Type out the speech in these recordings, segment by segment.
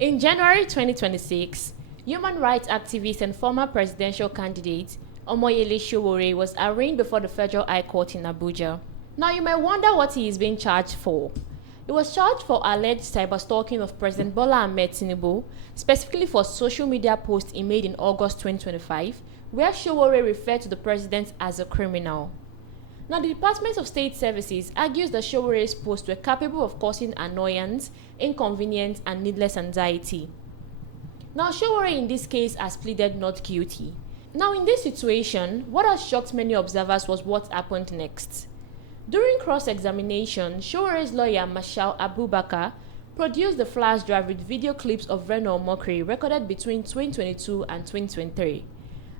In January 2026, human rights activist and former presidential candidate Omoyele Sowore was arraigned before the Federal High Court in Abuja. Now you may wonder what he is being charged for. He was charged for alleged cyberstalking of President Bola Ahmed Tinubu, specifically for social media posts he made in August 2025, where Sowore referred to the president as a criminal. Now, the Department of State Services argues that Sowore's posts were capable of causing annoyance, inconvenience, and needless anxiety. Now, Sowore in this case has pleaded not guilty. Now, in this situation, what has shocked many observers was what happened next. During cross-examination, Sowore's lawyer Marshal Abubakar produced the flash drive with video clips of Reno Omokri recorded between 2022 and 2023.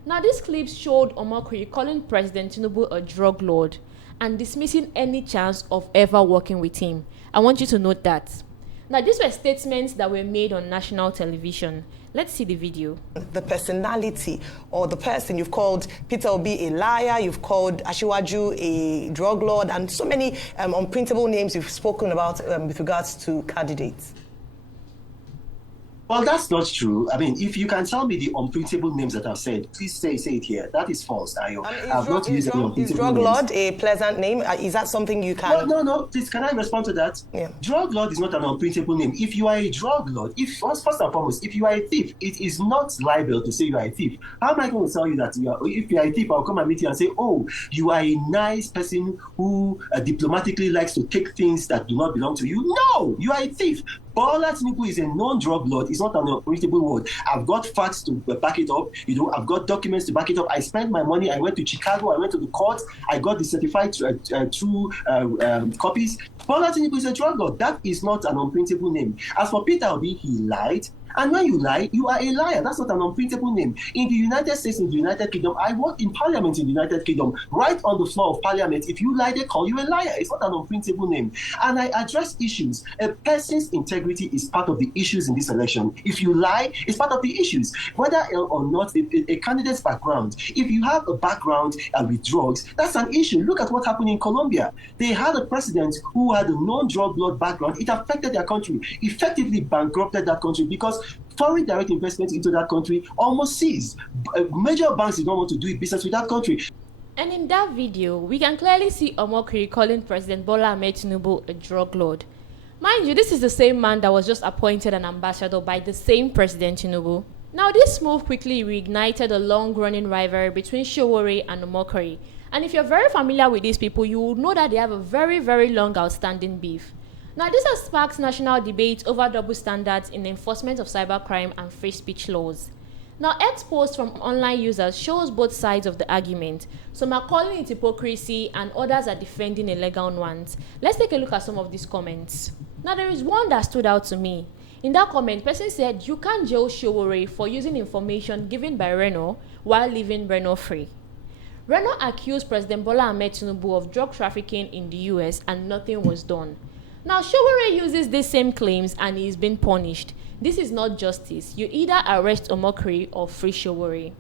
Now, these clips showed Omokri calling President Tinubu a drug lord and dismissing any chance of ever working with him. I want you to note that. Now, these were statements that were made on national television. Let's see the video. The personality or the person, you've called Peter Obi a liar, you've called Asiwaju a drug lord, and so many unprintable names you've spoken about with regards to candidates. Well, that's not true. I mean, if you can tell me the unprintable names that I've said, please say it here. That is false, Ayo. I've not used any unprintable names. Is drug lord a pleasant name? Is that something you can... No. Please, can I respond to that? Yeah. Drug lord is not an unprintable name. If you are a drug lord, first and foremost, if you are a thief, it is not libel to say you are a thief. How am I going to tell you that if you are a thief, I'll come and meet you and say, oh, you are a nice person who diplomatically likes to take things that do not belong to you? No, you are a thief. Bola Tinubu is a non-drug lord. It's not an unprintable word. I've got facts to back it up. I've got documents to back it up. I spent my money. I went to Chicago. I went to the court. I got the certified true copies. Bola Tinubu is a drug lord. That is not an unprintable name. As for Peter Obi, he lied. And when you lie, you are a liar. That's not an unprintable name. In the United States, in the United Kingdom, I worked in Parliament in the United Kingdom, right on the floor of Parliament. If you lie, they call you a liar. It's not an unprintable name. And I address issues. A person's integrity is part of the issues in this election. If you lie, it's part of the issues. Whether or not a candidate's background, if you have a background with drugs, that's an issue. Look at what happened in Colombia. They had a president who had a non-drug lord background. It affected their country, effectively bankrupted that country because foreign direct investment into that country almost ceased. Major banks did not want to do business with that country. And in that video, we can clearly see Omokri calling President Bola Ahmed Tinubu a drug lord. Mind you, this is the same man that was just appointed an ambassador by the same President Tinubu. Now, this move quickly reignited a long-running rivalry between Sowore and Omokri. And if you're very familiar with these people, you will know that they have a very, very long outstanding beef. Now, this has sparked national debate over double standards in the enforcement of cybercrime and free speech laws. Now, X posts from online users shows both sides of the argument. Some are calling it hypocrisy and others are defending illegal ones. Let's take a look at some of these comments. Now, there is one that stood out to me. In that comment, person said, you can't jail Sowore for using information given by Reno while leaving Reno free. Reno accused President Bola Ahmed Tinubu of drug trafficking in the US and nothing was done. Now, Sowore uses these same claims and he is being punished. This is not justice. You either arrest Omokri or free Sowore.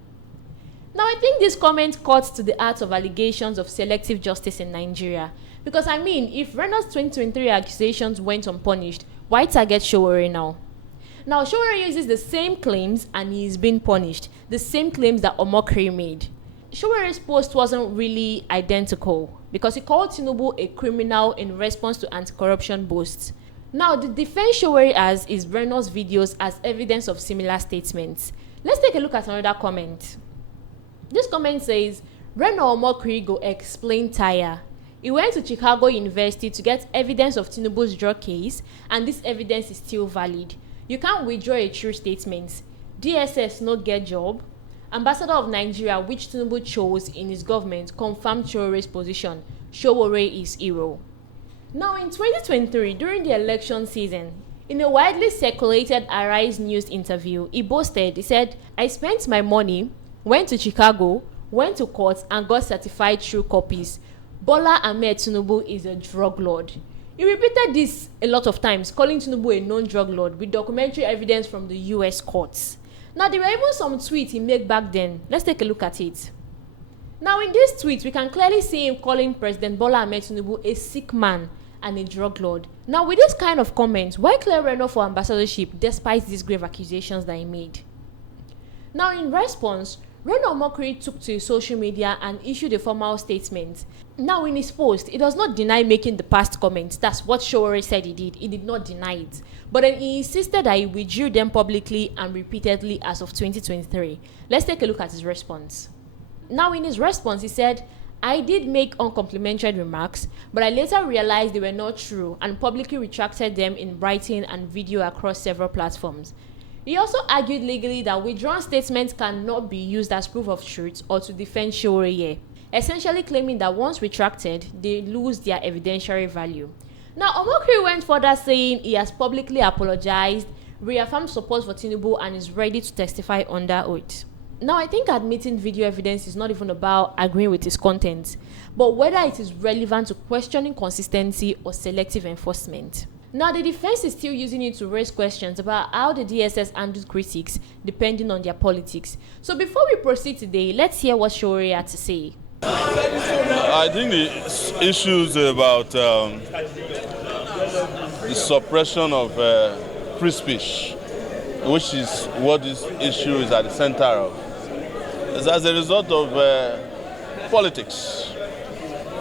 Now, I think this comment cuts to the heart of allegations of selective justice in Nigeria. Because, I mean, if Reno's 2023 accusations went unpunished, why target Sowore now? Now, Sowore uses the same claims and he is being punished. The same claims that Omokri made. Sowore's post wasn't really identical because he called Tinubu a criminal in response to anti-corruption boasts. Now, the defense Sowore has is Reno's videos as evidence of similar statements. Let's take a look at another comment. This comment says, Reno Omokri go explain tire. He went to Chicago University to get evidence of Tinubu's drug case and this evidence is still valid. You can't withdraw a true statement. DSS no get job. Ambassador of Nigeria, which Tinubu chose in his government, confirmed Sowore's position. Sowore is hero. Now, in 2023, during the election season, in a widely circulated Arise News interview, he said, I spent my money, went to Chicago, went to court, and got certified true copies. Bola Ahmed Tinubu is a drug lord. He repeated this a lot of times, calling Tinubu a non-drug lord with documentary evidence from the US courts. Now, there were even some tweets he made back then. Let's take a look at it. Now, in this tweet, we can clearly see him calling President Bola Ahmed Tinubu a sick man and a drug lord. Now, with this kind of comments, why clear Reno for ambassadorship despite these grave accusations that he made? Now, in response, Reno Omokri took to his social media and issued a formal statement. Now, in his post, he does not deny making the past comments. That's what Sowore said he did. He did not deny it. But then he insisted that he withdrew them publicly and repeatedly as of 2023. Let's take a look at his response. Now, in his response, he said, "I did make uncomplimentary remarks, but I later realized they were not true and publicly retracted them in writing and video across several platforms." He also argued legally that withdrawn statements cannot be used as proof of truth or to defend Sowore, essentially claiming that once retracted, they lose their evidentiary value. Now, Omokri went further, saying he has publicly apologized, reaffirmed support for Tinubu, and is ready to testify under oath. Now, I think admitting video evidence is not even about agreeing with his content, but whether it is relevant to questioning consistency or selective enforcement. Now, the defense is still using it to raise questions about how the DSS handles critics depending on their politics. So before we proceed today, let's hear what Sowore had to say. I think the issues about the suppression of free speech, which is what this issue is at the center of, is as a result of politics.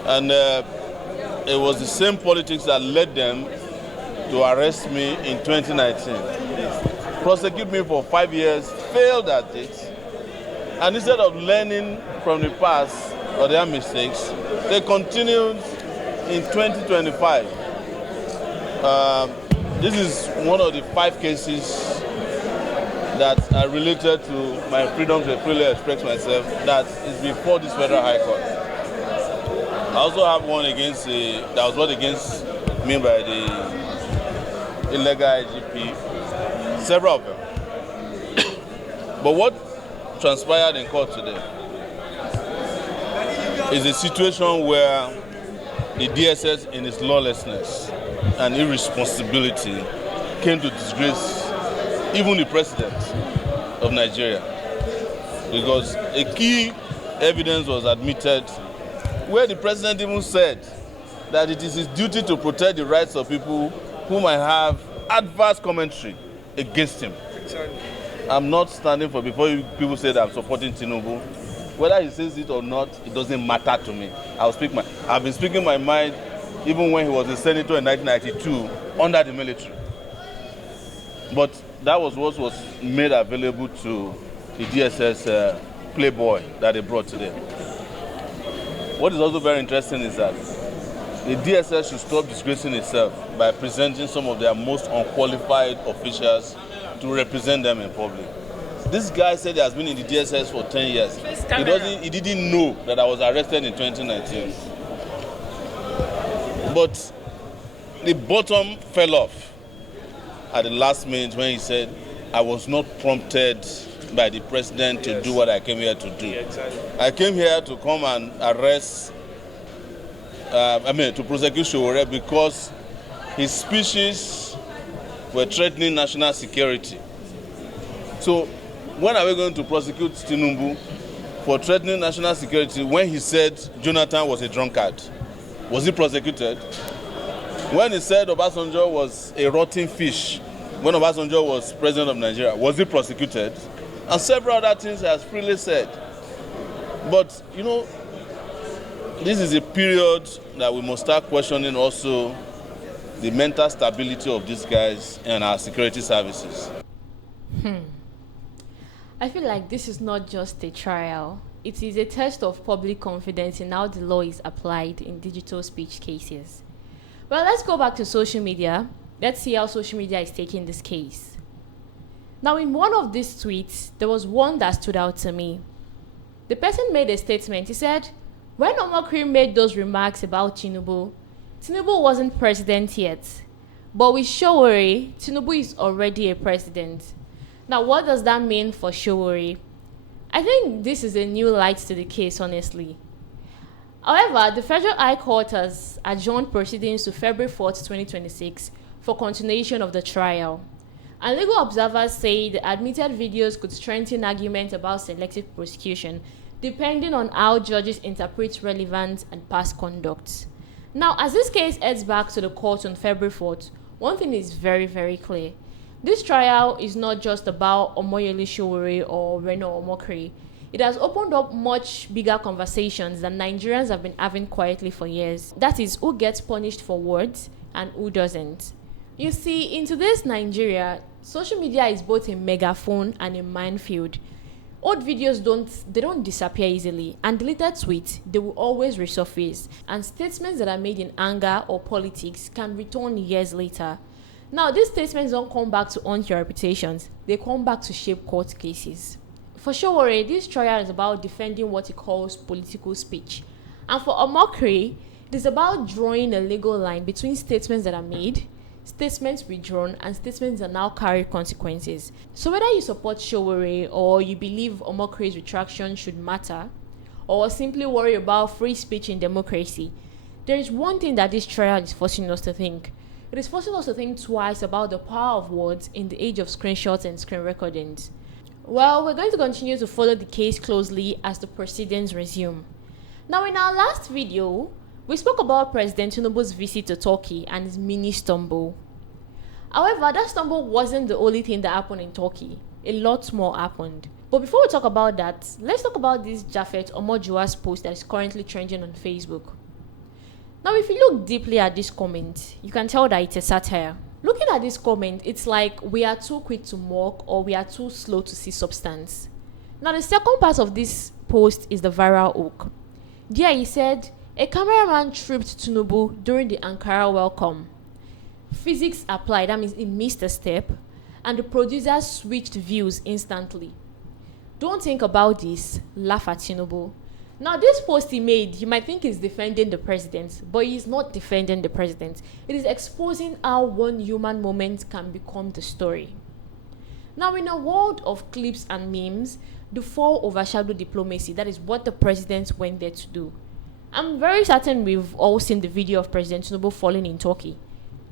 And it was the same politics that led them to arrest me in 2019, prosecute me for 5 years, failed at it, and instead of learning from the past or their mistakes, they continued in 2025. This is one of the 5 cases that are related to my freedom to freely express myself that is before this federal high court. I also have one against that was brought against me by the illegal IGP, several of them. But what transpired in court today is a situation where the DSS, in its lawlessness and irresponsibility, came to disgrace even the president of Nigeria. Because a key evidence was admitted where the president even said that it is his duty to protect the rights of people who might have adverse commentary against him. I'm not standing for before people say that I'm supporting Tinubu. Whether he says it or not, it doesn't matter to me. I've been speaking my mind even when he was a senator in 1992 under the military. But that was what was made available to the DSS playboy that they brought today. What is also very interesting is that the DSS should stop disgracing itself by presenting some of their most unqualified officials to represent them in public. This guy said he has been in the DSS for 10 years. He didn't know that I was arrested in 2019. But the bottom fell off at the last minute when he said, I was not prompted by the president to do what I came here to do. I came here to come and arrest, to prosecute Sowore because his speeches were threatening national security. So when are we going to prosecute Tinubu for threatening national security when he said Jonathan was a drunkard? Was he prosecuted? When he said Obasanjo was a rotten fish, when Obasanjo was president of Nigeria, was he prosecuted? And several other things he has freely said. But, you know, this is a period that we must start questioning also the mental stability of these guys and our security services. I feel like this is not just a trial. It is a test of public confidence in how the law is applied in digital speech cases. Well, let's go back to social media. Let's see how social media is taking this case. Now, in one of these tweets, there was one that stood out to me. The person made a statement. He said, when Omokri made those remarks about Tinubu wasn't president yet. But with Sowore, Tinubu is already a president. Now, what does that mean for Sowore? I think this is a new light to the case, honestly. However, the Federal High Court has adjourned proceedings to February 4th, 2026 for continuation of the trial. And legal observers say the admitted videos could strengthen arguments about selective prosecution, depending on how judges interpret relevant and past conduct. Now, as this case heads back to the court on February 4th, one thing is very, very clear. This trial is not just about Omoyele Sowore or Reno Omokri. It has opened up much bigger conversations that Nigerians have been having quietly for years. That is, who gets punished for words and who doesn't. You see, in today's Nigeria, social media is both a megaphone and a minefield. Old videos don't disappear easily, and deleted tweets, they will always resurface, and statements that are made in anger or politics can return years later. Now, these statements don't come back to haunt your reputations, they come back to shape court cases. For Sowore, this trial is about defending what he calls political speech. And for Omokri, it is about drawing a legal line between statements that are made, statements withdrawn, and statements that now carry consequences. So whether you support Sowore or you believe Omokri's retraction should matter, or simply worry about free speech in democracy, there is one thing that this trial is forcing us to think. It is forcing us to think twice about the power of words in the age of screenshots and screen recordings. Well, we're going to continue to follow the case closely as the proceedings resume. Now, in our last video, we spoke about President Tinubu's visit to Turkey and his mini stumble. However, that stumble wasn't the only thing that happened in Turkey. A lot more happened. But before we talk about that, let's talk about this Japhet Omojuwa's post that is currently trending on Facebook. Now, if you look deeply at this comment, you can tell that it's a satire. Looking at this comment, it's like we are too quick to mock or we are too slow to see substance. Now, the second part of this post is the viral hook. There he said, a cameraman tripped Tinubu during the Ankara welcome. Physics applied, that means he missed a step, and the producers switched views instantly. Don't think about this, laugh at Tinubu. Now, this post he made, you might think he's defending the president, but he's not defending the president. It is exposing how one human moment can become the story. Now, in a world of clips and memes, the fall overshadow diplomacy. That is what the president went there to do. I'm very certain we've all seen the video of President Tinubu falling in Turkey.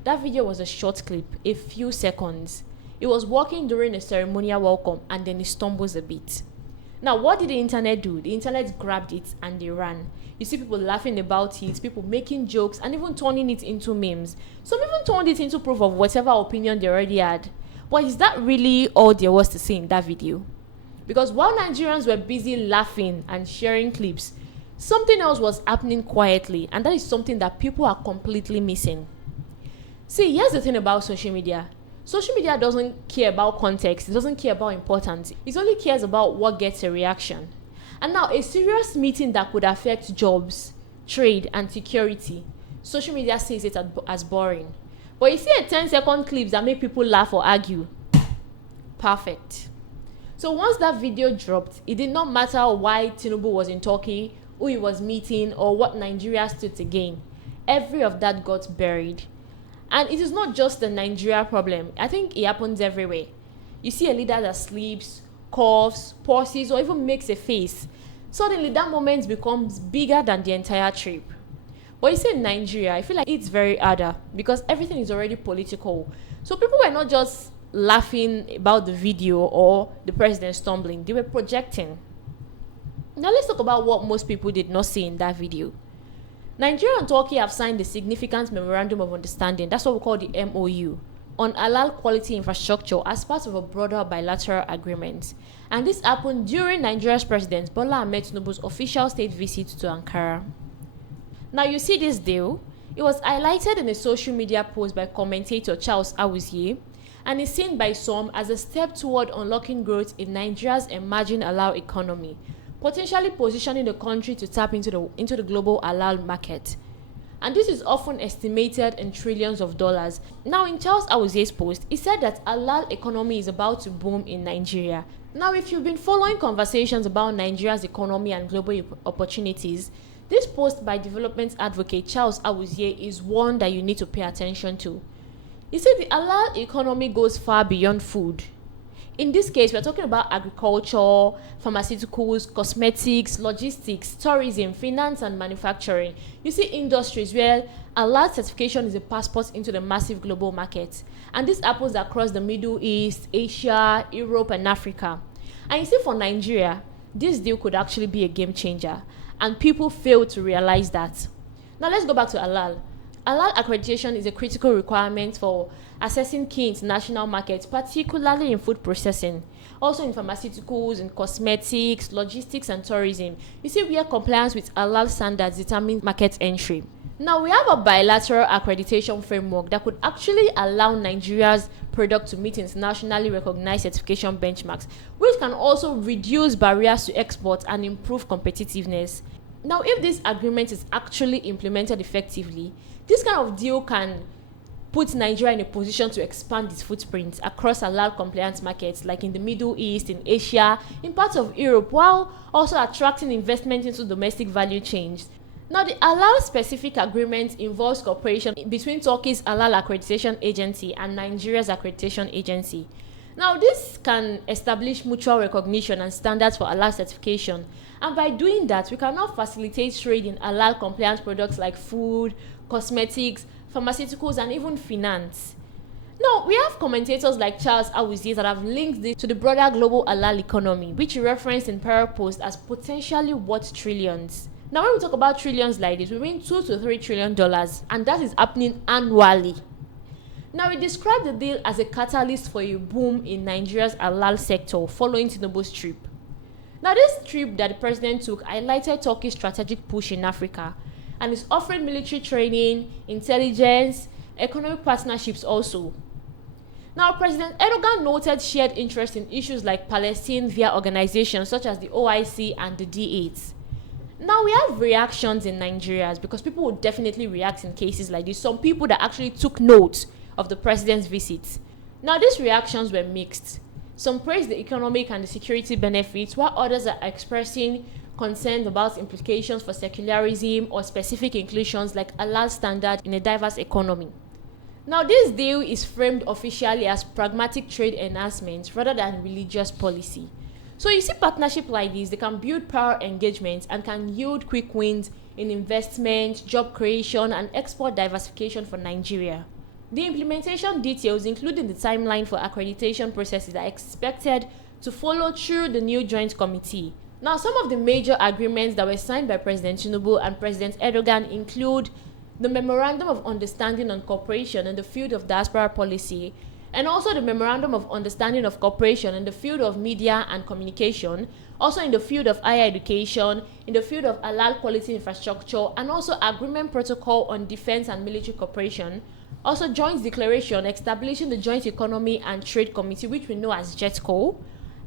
That video was a short clip, a few seconds. He was walking during a ceremonial welcome and then he stumbles a bit. Now, what did the internet do? The internet grabbed it and they ran. You see people laughing about it, people making jokes, and even turning it into memes. Some even turned it into proof of whatever opinion they already had. But is that really all there was to say in that video? Because while Nigerians were busy laughing and sharing clips, something else was happening quietly, and that is something that people are completely missing. See, here's the thing about social media. Social media doesn't care about context, it doesn't care about importance, it only cares about what gets a reaction. And now, a serious meeting that could affect jobs, trade, and security, social media sees it as boring. But you see a 10-second clips that make people laugh or argue. Perfect. So once that video dropped, it did not matter why Tinubu was in Turkey, who he was meeting, or what Nigeria stood to gain. Every of that got buried. And it is not just the Nigeria problem. I think it happens everywhere. You see a leader that sleeps, coughs, pauses, or even makes a face. Suddenly, that moment becomes bigger than the entire trip. But you see in Nigeria, I feel like it's very harder because everything is already political. So people were not just laughing about the video or the president stumbling. They were projecting. Now let's talk about what most people did not see in that video. Nigeria and Turkey have signed a significant memorandum of understanding, that's what we call the MOU, on halal quality infrastructure as part of a broader bilateral agreement. And this happened during Nigeria's President Bola Ahmed Tinubu's official state visit to Ankara. Now you see this deal, it was highlighted in a social media post by commentator Charles Awuzie, and is seen by some as a step toward unlocking growth in Nigeria's emerging halal economy, potentially positioning the country to tap into the global halal market. And this is often estimated in trillions of dollars. Now, in Charles Awuzie's post, he said that halal economy is about to boom in Nigeria. Now, if you've been following conversations about Nigeria's economy and global opportunities, this post by development advocate Charles Awuzie is one that you need to pay attention to. You see, the halal economy goes far beyond food. In this case, we're talking about agriculture, pharmaceuticals, cosmetics, logistics, tourism, finance, and manufacturing. You see industries where halal certification is a passport into the massive global market. And this happens across the Middle East, Asia, Europe, and Africa. And you see, for Nigeria, this deal could actually be a game changer. And people fail to realize that. Now let's go back to halal. Halal accreditation is a critical requirement for accessing key international markets, particularly in food processing, also in pharmaceuticals, in cosmetics, logistics, and tourism. You see, where compliance with halal standards determine market entry. Now, we have a bilateral accreditation framework that could actually allow Nigeria's product to meet internationally recognized certification benchmarks, which can also reduce barriers to export and improve competitiveness. Now, if this agreement is actually implemented effectively, this kind of deal can put Nigeria in a position to expand its footprint across halal compliance markets like in the Middle East, in Asia, in parts of Europe, while also attracting investment into domestic value chains. Now, the halal-specific agreement involves cooperation between Turkey's halal accreditation agency and Nigeria's accreditation agency. Now, this can establish mutual recognition and standards for halal certification, and by doing that, we can now facilitate trade in halal-compliant products like food, cosmetics, pharmaceuticals, and even finance. Now, we have commentators like Charles Awuzie that have linked this to the broader global halal economy, which he referenced in Para Post as potentially worth trillions. Now, when we talk about trillions like this, we mean $2 to $3 trillion, and that is happening annually. Now, we describe the deal as a catalyst for a boom in Nigeria's halal sector following Tinubu's trip. Now, this trip that the president took highlighted Turkey's strategic push in Africa and is offering military training, intelligence, economic partnerships also. Now, President Erdogan noted shared interest in issues like Palestine via organizations such as the OIC and the D8. Now, we have reactions in Nigeria because people would definitely react in cases like this. Some people that actually took note of the president's visit. Now, these reactions were mixed. Some praised the economic and the security benefits, while others are expressing concern about implications for secularism or specific inclusions like halal standard in a diverse economy. Now, this deal is framed officially as pragmatic trade enhancement rather than religious policy. So you see, partnership like this, they can build power engagement and can yield quick wins in investment, job creation, and export diversification for Nigeria. The implementation details, including the timeline for accreditation processes, are expected to follow through the new joint committee. Now, some of the major agreements that were signed by President Tinubu and President Erdogan include the Memorandum of Understanding on Cooperation in the field of diaspora policy, and also the Memorandum of Understanding of Cooperation in the field of media and communication, also in the field of higher education, in the field of halal quality infrastructure, and also Agreement Protocol on Defense and Military Cooperation, also Joint Declaration establishing the Joint Economy and Trade Committee, which we know as JETCO,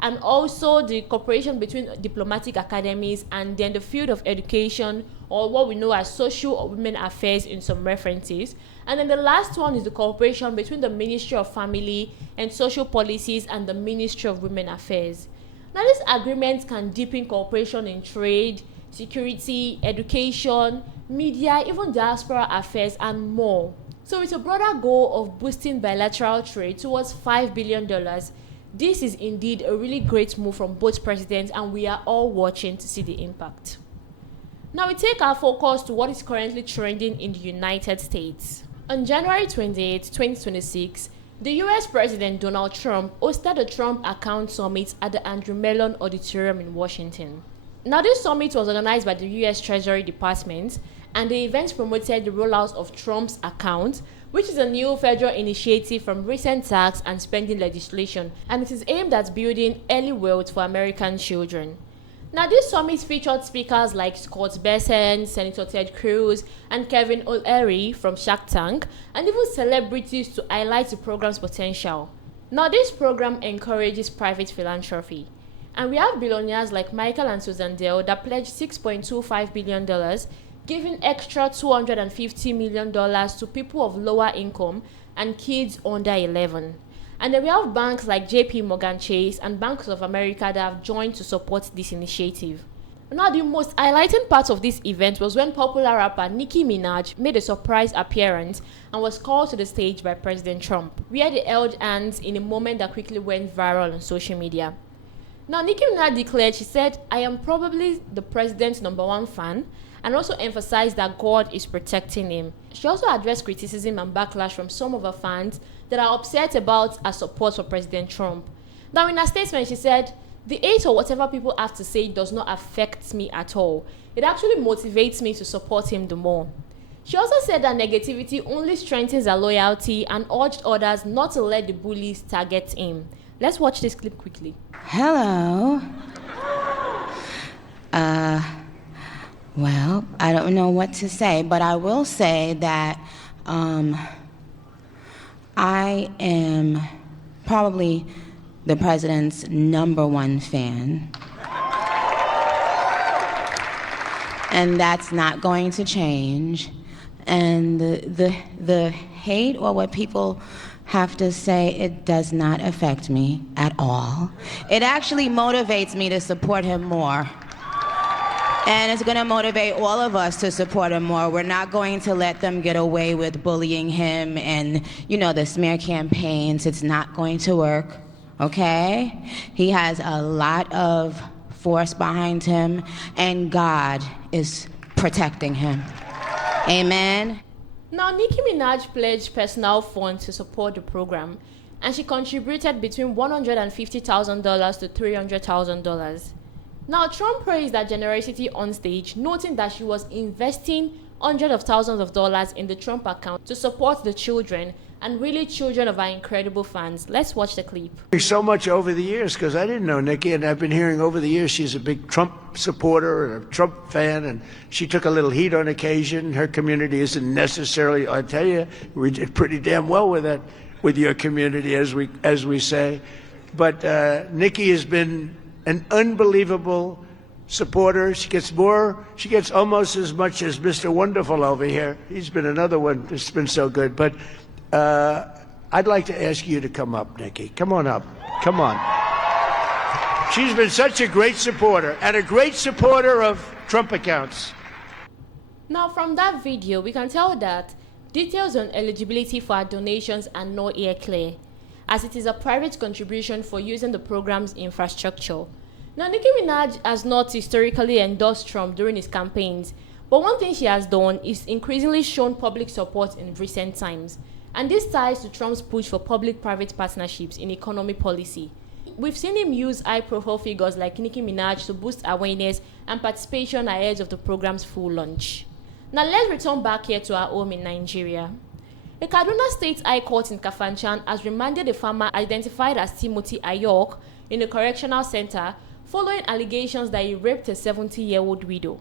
and also the cooperation between diplomatic academies, and then the field of education, or what we know as social or women affairs in some references. And then the last one is the cooperation between the Ministry of Family and Social Policies and the Ministry of Women Affairs. Now, these agreements can deepen cooperation in trade, security, education, media, even diaspora affairs, and more. So with a broader goal of boosting bilateral trade towards $5 billion, this is indeed a really great move from both presidents, and we are all watching to see the impact. Now we take our focus to what is currently trending in the United States. On January 28, 2026, the US President Donald Trump hosted the Trump Account Summit at the Andrew Mellon Auditorium in Washington. Now, this summit was organized by the US Treasury Department, and the event promoted the rollout of Trump's Account, which is a new federal initiative from recent tax and spending legislation, and it is aimed at building early wealth for American children. Now, this summit featured speakers like Scott Bessent, Senator Ted Cruz, and Kevin O'Leary from Shark Tank, and even celebrities to highlight the program's potential. Now, this program encourages private philanthropy, and we have billionaires like Michael and Susan Dale that pledged $6.25 billion, giving extra $250 million to people of lower income and kids under 11. And then we have banks like JP Morgan Chase and Banks of America that have joined to support this initiative. Now, the most highlighting part of this event was when popular rapper Nicki Minaj made a surprise appearance and was called to the stage by President Trump, where they held hands in a moment that quickly went viral on social media. Now, Nicki Minaj declared, she said, "I am probably the president's #1 fan," and also emphasized that God is protecting him. She also addressed criticism and backlash from some of her fans that are upset about her support for President Trump. Now, in her statement, she said, "The hate or whatever people have to say does not affect me at all. It actually motivates me to support him the more." She also said that negativity only strengthens her loyalty and urged others not to let the bullies target him. Let's watch this clip quickly. Hello. Well, I don't know what to say, but I will say that I am probably the president's #1 fan. And that's not going to change. And the hate or what people have to say, it does not affect me at all. It actually motivates me to support him more. And it's going to motivate all of us to support him more. We're not going to let them get away with bullying him and, the smear campaigns. It's not going to work, okay? He has a lot of force behind him, and God is protecting him. Amen. Now, Nicki Minaj pledged personal funds to support the program, and she contributed between $150,000 to $300,000. Now, Trump praised that generosity on stage, noting that she was investing hundreds of thousands of dollars in the Trump account to support the children, and really children of our incredible fans. Let's watch the clip. So much over the years, because I didn't know Nicki, and I've been hearing over the years she's a big Trump supporter and a Trump fan, and she took a little heat on occasion. Her community isn't necessarily, I tell you, we did pretty damn well with that, with your community, as we say. But Nicki has been an unbelievable supporter. She gets almost as much as Mr. Wonderful over here. He's been another one that's been so good. But I'd like to ask you to come up, Nicki. Come on up. Come on. She's been such a great supporter, and a great supporter of Trump accounts. Now, from that video, we can tell that details on eligibility for our donations are not yet clear, as it is a private contribution for using the program's infrastructure. Now, Nicki Minaj has not historically endorsed Trump during his campaigns, but one thing she has done is increasingly shown public support in recent times, and this ties to Trump's push for public-private partnerships in economy policy. We've seen him use high-profile figures like Nicki Minaj to boost awareness and participation ahead of the program's full launch. Now, let's return back here to our home in Nigeria. A Kaduna State High Court in Kafanchan has remanded a farmer identified as Timothy Ayok in a correctional center following allegations that he raped a 70-year-old widow.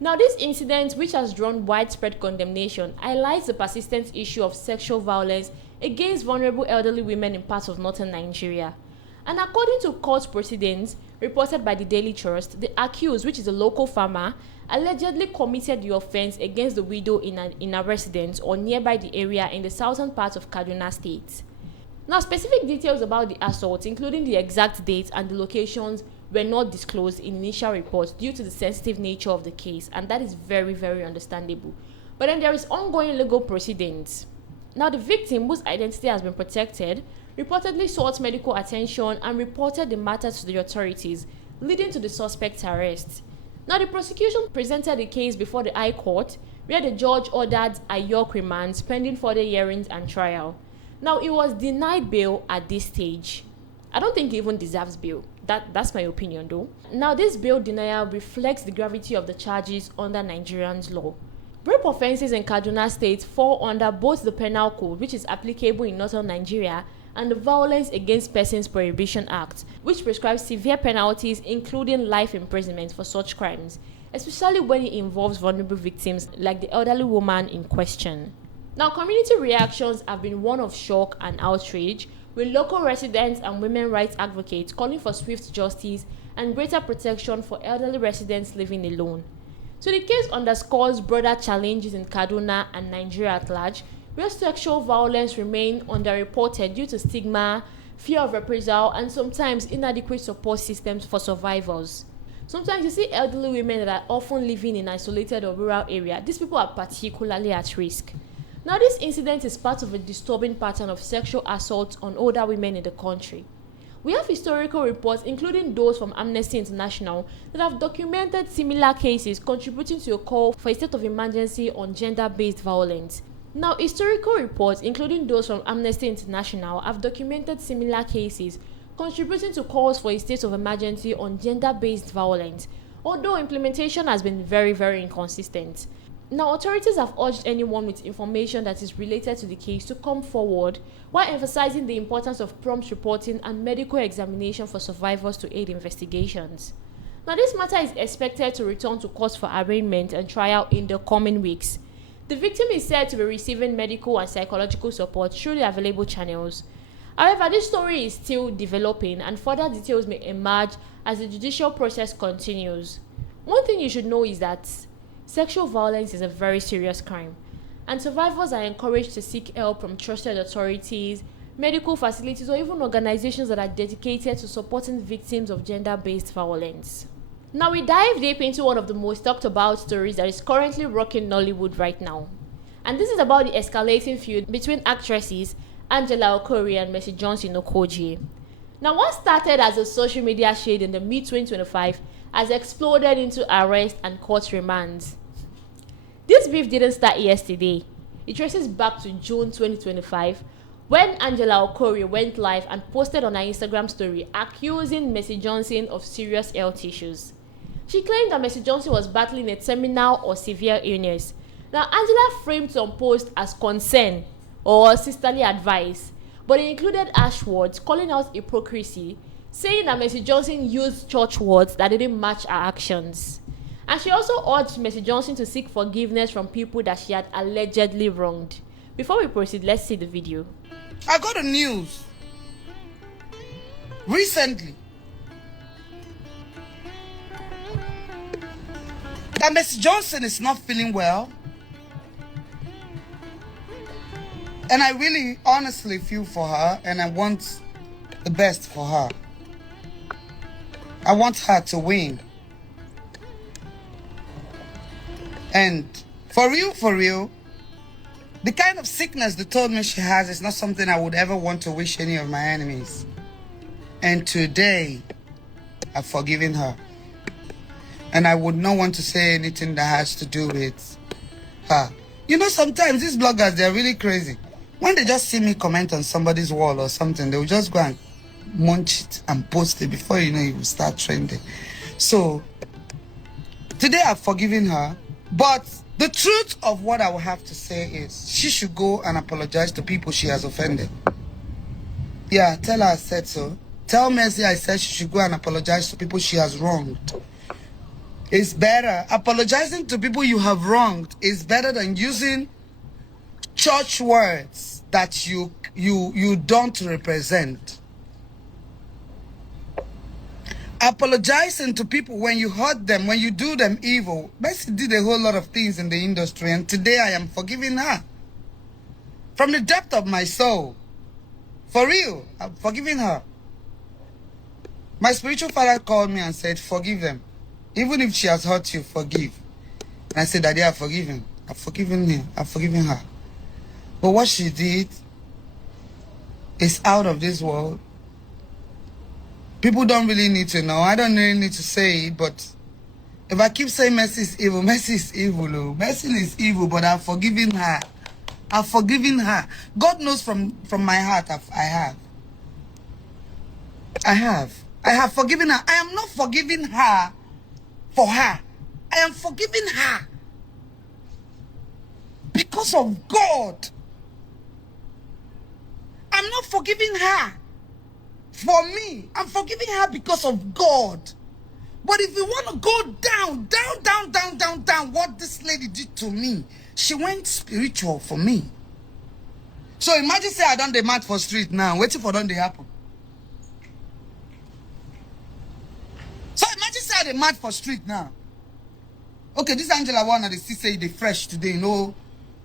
Now, this incident, which has drawn widespread condemnation, highlights the persistent issue of sexual violence against vulnerable elderly women in parts of northern Nigeria. And according to court proceedings reported by the Daily Trust, the accused, which is a local farmer, allegedly committed the offense against the widow in a residence or nearby the area in the southern part of Kaduna State. Now, specific details about the assault, including the exact date and the locations, were not disclosed in initial reports due to the sensitive nature of the case, and that is very, very understandable. But then there is ongoing legal proceedings. Now, the victim, whose identity has been protected, reportedly sought medical attention and reported the matter to the authorities, leading to the suspect's arrest. Now, the prosecution presented the case before the High Court, where the judge ordered Ayok remand pending further hearings and trial. Now, he was denied bail at this stage. I don't think he even deserves bail. That's my opinion, though. Now, this bail denial reflects the gravity of the charges under Nigerian law. Rape offenses in Kaduna State fall under both the Penal Code, which is applicable in northern Nigeria, and the Violence Against Persons Prohibition Act, which prescribes severe penalties including life imprisonment for such crimes, especially when it involves vulnerable victims like the elderly woman in question. Now, community reactions have been one of shock and outrage, with local residents and women rights advocates calling for swift justice and greater protection for elderly residents living alone. So the case underscores broader challenges in Kaduna and Nigeria at large, where sexual violence remain underreported due to stigma, fear of reprisal, and sometimes inadequate support systems for survivors. Sometimes you see elderly women that are often living in isolated or rural areas. These people are particularly at risk. Now, this incident is part of a disturbing pattern of sexual assault on older women in the country. We have historical reports, including those from Amnesty International, that have documented similar cases contributing to a call for a state of emergency on gender-based violence. Now, historical reports, including those from Amnesty International, have documented similar cases contributing to calls for a state of emergency on gender-based violence, although implementation has been very, very inconsistent. Now, authorities have urged anyone with information that is related to the case to come forward, while emphasizing the importance of prompt reporting and medical examination for survivors to aid investigations. Now, this matter is expected to return to court for arraignment and trial in the coming weeks. The victim is said to be receiving medical and psychological support through the available channels. However, this story is still developing and further details may emerge as the judicial process continues. One thing you should know is that sexual violence is a very serious crime, and survivors are encouraged to seek help from trusted authorities, medical facilities, or even organizations that are dedicated to supporting victims of gender-based violence. Now we dive deep into one of the most talked about stories that is currently rocking Nollywood right now. And this is about the escalating feud between actresses Angela Okori and Mercy Johnson Okogie. Now, what started as a social media shade in the mid-2025 has exploded into arrest and court remands. This beef didn't start yesterday. It traces back to June 2025 when Angela Okori went live and posted on her Instagram story accusing Mercy Johnson of serious health issues. She claimed that Mercy Johnson was battling a terminal or severe illness. Now, Angela framed some post as concern or sisterly advice, but it included harsh words calling out hypocrisy, saying that Mercy Johnson used church words that didn't match her actions. And she also urged Mercy Johnson to seek forgiveness from people that she had allegedly wronged. Before we proceed, let's see the video. I got the news recently that Mercy Johnson is not feeling well. And I really honestly feel for her, and I want the best for her. I want her to win. And for real, the kind of sickness they told me she has is not something I would ever want to wish any of my enemies. And today, I've forgiven her. And I would not want to say anything that has to do with her. You know, sometimes these bloggers, they're really crazy. When they just see me comment on somebody's wall or something, they will just go and munch it and post it before you know it will start trending. So, today I've forgiven her, but the truth of what I will have to say is she should go and apologize to people she has offended. Yeah, tell her I said so. Tell Mercy I said she should go and apologize to people she has wronged. It's better. Apologizing to people you have wronged is better than using church words that you don't represent. Apologizing to people when you hurt them, when you do them evil. Mercy did a whole lot of things in the industry, and today I am forgiving her. From the depth of my soul. For real, I'm forgiving her. My spiritual father called me and said, forgive them. Even if she has hurt you, forgive. And I said, Daddy, I've forgiven. I've forgiven him. I've forgiven her. But what she did is out of this world. People don't really need to know. I don't really need to say it, but if I keep saying Mercy is evil, Mercy is evil. Oh. Mercy is evil, but I've forgiven her. I've forgiven her. God knows from my heart I have forgiven her. I am not forgiving her for her. I am forgiving her because of God. I'm not forgiving her for me. I'm forgiving her because of God. But if you want to go down, what this lady did to me, she went spiritual for me. So imagine say I done the mat for street now, waiting for them to happen. So imagine say I the mat for street now. Okay, this Angela one they still say they fresh today, you know,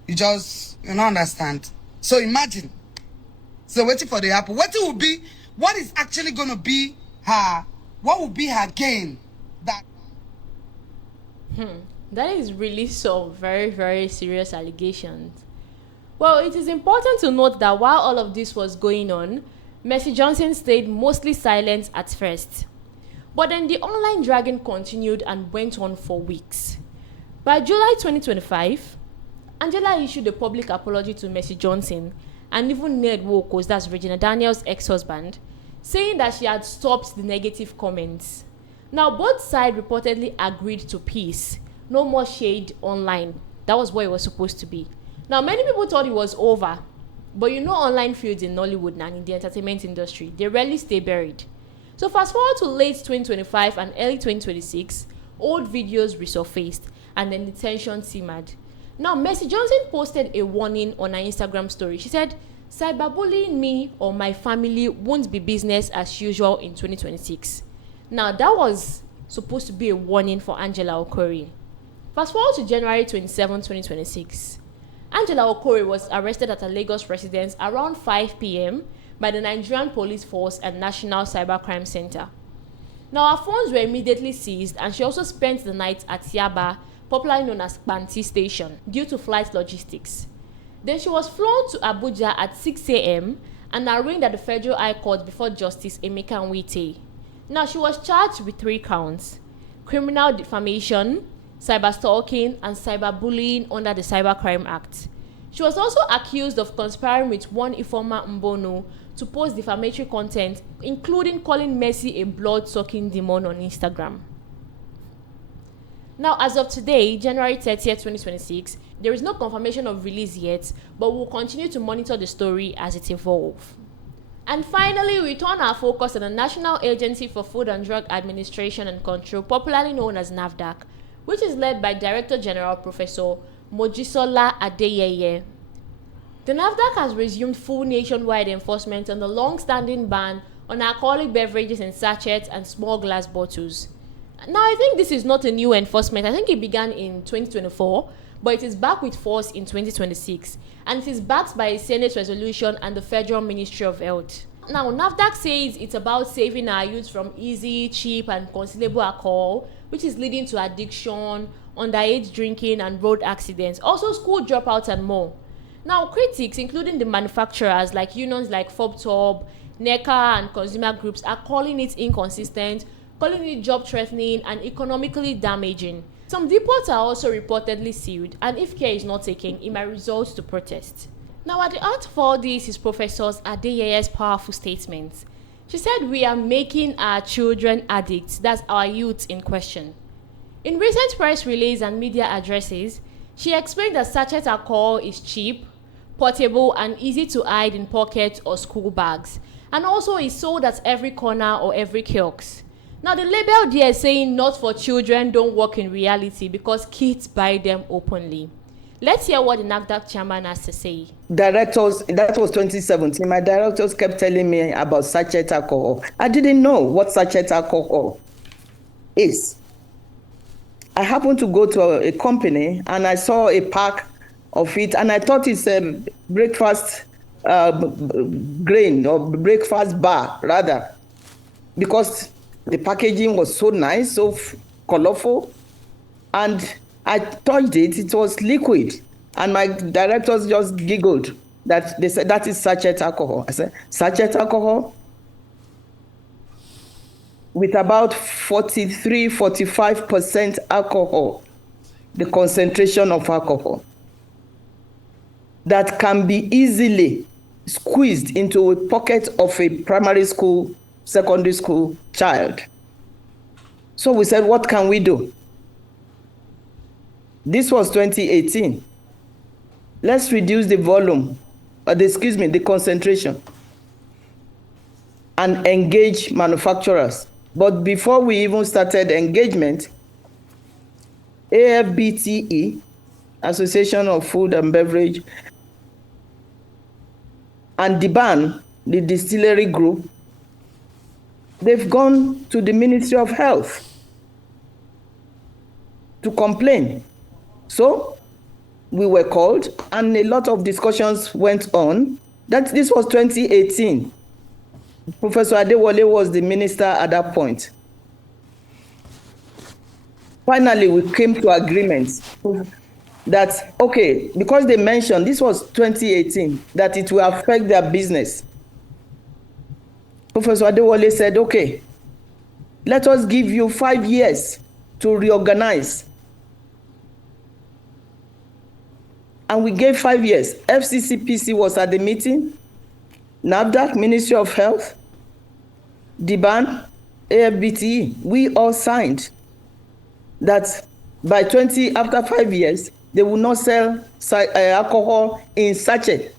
you don't understand. So imagine. So waiting for the apple. What is actually going to be what will be her gain? That is really some very, very serious allegations. Well, it is important to note that while all of this was going on, Mercy Johnson stayed mostly silent at first. But then the online dragging continued and went on for weeks. By July 2025, Angela issued a public apology to Mercy Johnson and even Ned Wokos, that's Regina Daniels' ex-husband, saying that she had stopped the negative comments. Now, both sides reportedly agreed to peace, no more shade online. That was what it was supposed to be. Now, many people thought it was over, but you know online feuds in Nollywood and in the entertainment industry, they rarely stay buried. So fast forward to late 2025 and early 2026, old videos resurfaced and then the tension simmered. Now, Mercy Johnson posted a warning on her Instagram story. She said, "Cyberbullying me or my family won't be business as usual in 2026. Now, that was supposed to be a warning for Angela Okori. Fast forward to January 27, 2026. Angela Okori was arrested at a Lagos residence around 5 p.m. by the Nigerian Police Force and National Cybercrime Center. Now, her phones were immediately seized, and she also spent the night at Yaba, popularly known as Banti Station, due to flight logistics. Then she was flown to Abuja at 6 a.m. and arraigned at the Federal High Court before Justice Emeka Nwite. Now, she was charged with 3 counts: criminal defamation, cyberstalking, and cyberbullying under the Cybercrime Act. She was also accused of conspiring with one Ifeoma Mbono to post defamatory content, including calling Mercy a blood-sucking demon on Instagram. Now, as of today, January 30th, 2026, there is no confirmation of release yet, but we'll continue to monitor the story as it evolves. And finally, we turn our focus on the National Agency for Food and Drug Administration and Control, popularly known as NAFDAC, which is led by Director General Professor Mojisola Adeyeye. The NAFDAC has resumed full nationwide enforcement on the long-standing ban on alcoholic beverages in sachets and small glass bottles. Now, I think this is not a new enforcement. I think it began in 2024, but it is back with force in 2026, and it is backed by a Senate resolution and the Federal Ministry of Health. Now, NAFDAC says it's about saving our youth from easy, cheap, and concealable alcohol, which is leading to addiction, underage drinking, and road accidents, also school dropouts and more. Now, critics, including the manufacturers like unions like FOBTOB, NECA, and consumer groups, are calling it inconsistent, calling it job-threatening and economically damaging. Some depots are also reportedly sealed, and if care is not taken, it might result to protest. Now, at the heart of all this is Professor Adeyeye's powerful statement. She said, "We are making our children addicts," that's our youth in question. In recent press release and media addresses, she explained that sachet alcohol is cheap, portable, and easy to hide in pockets or school bags, and also is sold at every corner or every kiosk. Now, the label there saying "not for children" don't work in reality because kids buy them openly. Let's hear what the NAFDAC chairman has to say. Directors, that was 2017. My directors kept telling me about sachet alcohol. I didn't know what sachet alcohol is. I happened to go to a company and I saw a pack of it, and I thought it's a breakfast grain or breakfast bar rather, because the packaging was so nice, so colorful, and I touched it, it was liquid, and my directors just giggled that they said that is sachet alcohol. I said, sachet alcohol? With about 43-45% alcohol, the concentration of alcohol, that can be easily squeezed into a pocket of a primary school, secondary school child. So we said, what can we do? This was 2018. Let's reduce the volume, the concentration, and engage manufacturers. But before we even started engagement, AFBTE, Association of Food and Beverage, and DBAN, the distillery group, they've gone to the Ministry of Health to complain. So we were called, and a lot of discussions went on. This was 2018. Professor Adewale was the minister at that point. Finally, we came to agreements that, okay, because they mentioned, this was 2018, that it will affect their business. Professor Adewale said, okay, let us give you 5 years to reorganize. And we gave 5 years. FCCPC was at the meeting, NAFDAC, Ministry of Health, DBAN, AFBTE. We all signed that by after 5 years, They will not sell alcohol in sachet.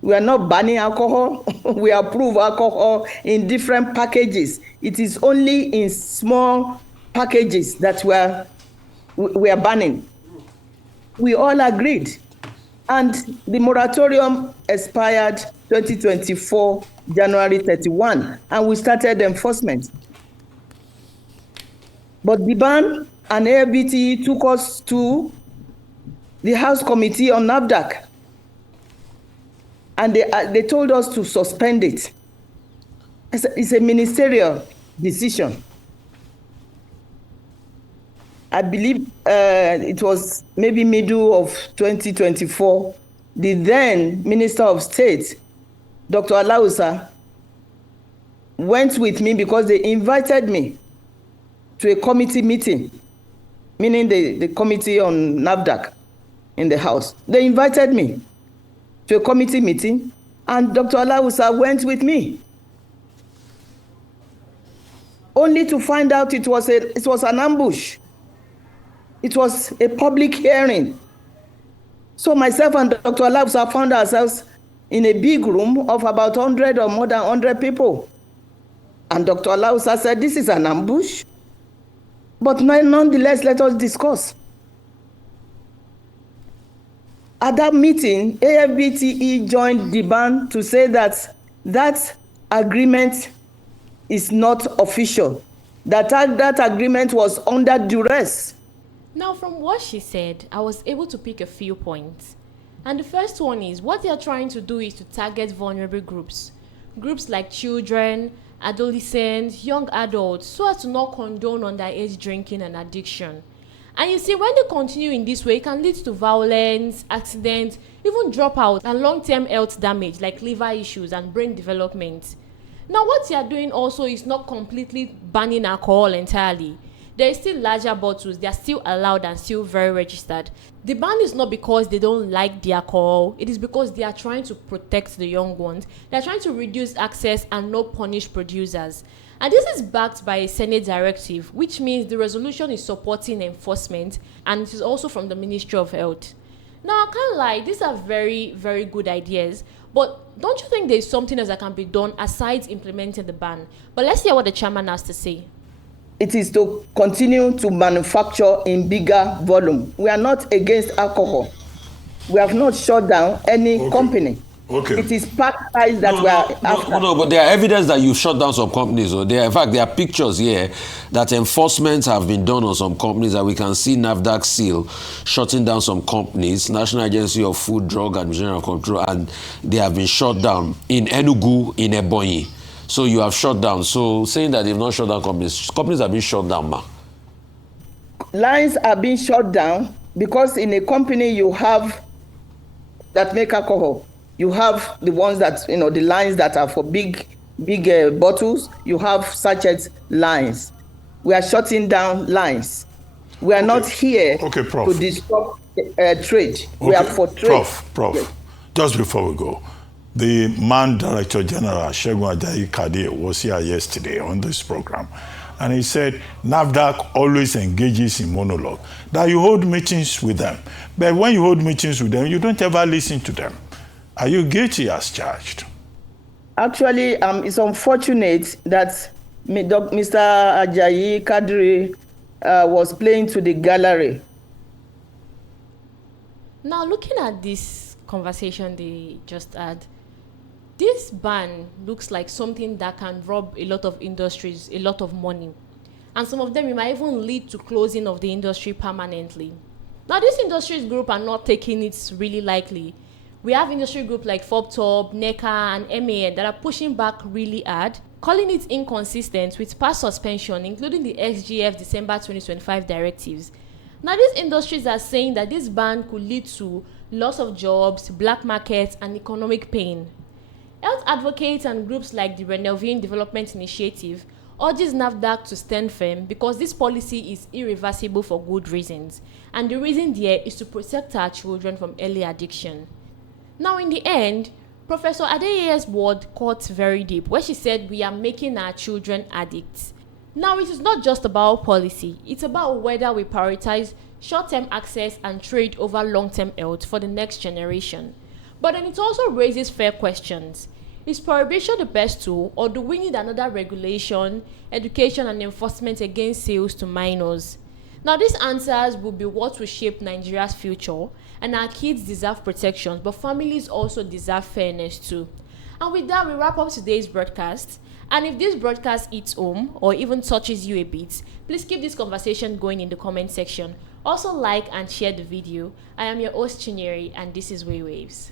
We are not banning alcohol. We approve alcohol in different packages. It is only in small packages that we are banning. We all agreed. And the moratorium expired 2024, January 31, and we started enforcement. But the ban and AFBT took us to the House Committee on NAFDAC, and they told us to suspend it. It's a ministerial decision. I believe it was maybe middle of 2024. The then Minister of State, Dr. Alausa, went with me because they invited me to a committee meeting, meaning the committee on NAFDAC in the House. They invited me to a committee meeting, and Dr. Alausa went with me, only to find out it was an ambush. It was a public hearing. So myself and Dr. Alausa found ourselves in a big room of about 100 or more than 100 people. And Dr. Alausa said, this is an ambush, but nonetheless, let us discuss. At that meeting, AFBTE joined the ban to say that that agreement is not official, that agreement was under duress. Now, from what she said, I was able to pick a few points. And the first one is, what they are trying to do is to target vulnerable groups. Groups like children, adolescents, young adults, so as to not condone underage drinking and addiction. And you see, when they continue in this way, it can lead to violence, accidents, even dropout and long-term health damage like liver issues and brain development. Now, what they are doing also is not completely banning alcohol entirely. There is still larger bottles, they are still allowed and still very registered. The ban is not because they don't like the alcohol, it is because they are trying to protect the young ones. They are trying to reduce access and not punish producers. And this is backed by a Senate directive, which means the resolution is supporting enforcement, and it is also from the Ministry of Health. Now, I can't lie, these are very, very good ideas, but don't you think there's something else that can be done aside implementing the ban? But let's hear what the chairman has to say. It is to continue to manufacture in bigger volume. We are not against alcohol. We have not shut down any company. Okay. It is pack size that we are after. No, but there are evidence that you shut down some companies. In fact, there are pictures here that enforcement have been done on some companies that we can see NAFDAC seal shutting down some companies, National Agency of Food, Drug and General Control, and they have been shut down in Enugu, in Ebonyi. So you have shut down. So saying that they've not shut down companies have been shut down, ma. Lines are being shut down because in a company you have that make alcohol. You have the ones that, the lines that are for big bottles. You have sachet lines. We are shutting down lines. We are not here to disrupt trade. We are for trade. Prof, yes. Just before we go, the MAN Director General, Segun Ajayi Kade, was here yesterday on this program. And he said, NAFDAC always engages in monologue, that you hold meetings with them. But when you hold meetings with them, you don't ever listen to them. Are you guilty as charged? Actually, it's unfortunate that Mr. Ajayi Kadri was playing to the gallery. Now, looking at this conversation they just had, this ban looks like something that can rob a lot of industries a lot of money. And some of them, it might even lead to closing of the industry permanently. Now, these industries group are not taking it really lightly. We have industry groups like FOBTOP, NECA, and MAN that are pushing back really hard, calling it inconsistent with past suspension, including the XGF December 2025 directives. Now, these industries are saying that this ban could lead to loss of jobs, black markets, and economic pain. Health advocates and groups like the Reno Development Initiative urges NAFDAC to stand firm because this policy is irreversible for good reasons. And the reason there is to protect our children from early addiction. Now, in the end, Professor Adeye's word cut very deep, where she said we are making our children addicts. Now, it is not just about policy, it's about whether we prioritize short-term access and trade over long-term health for the next generation. But then it also raises fair questions. Is prohibition the best tool, or do we need another regulation, education, and enforcement against sales to minors? Now, these answers will be what will shape Nigeria's future, and our kids deserve protection, but families also deserve fairness too. And with that, we wrap up today's broadcast. And if this broadcast hits home or even touches you a bit, please keep this conversation going in the comment section. Also like and share the video. I am your host Chinyere, and this is Waves.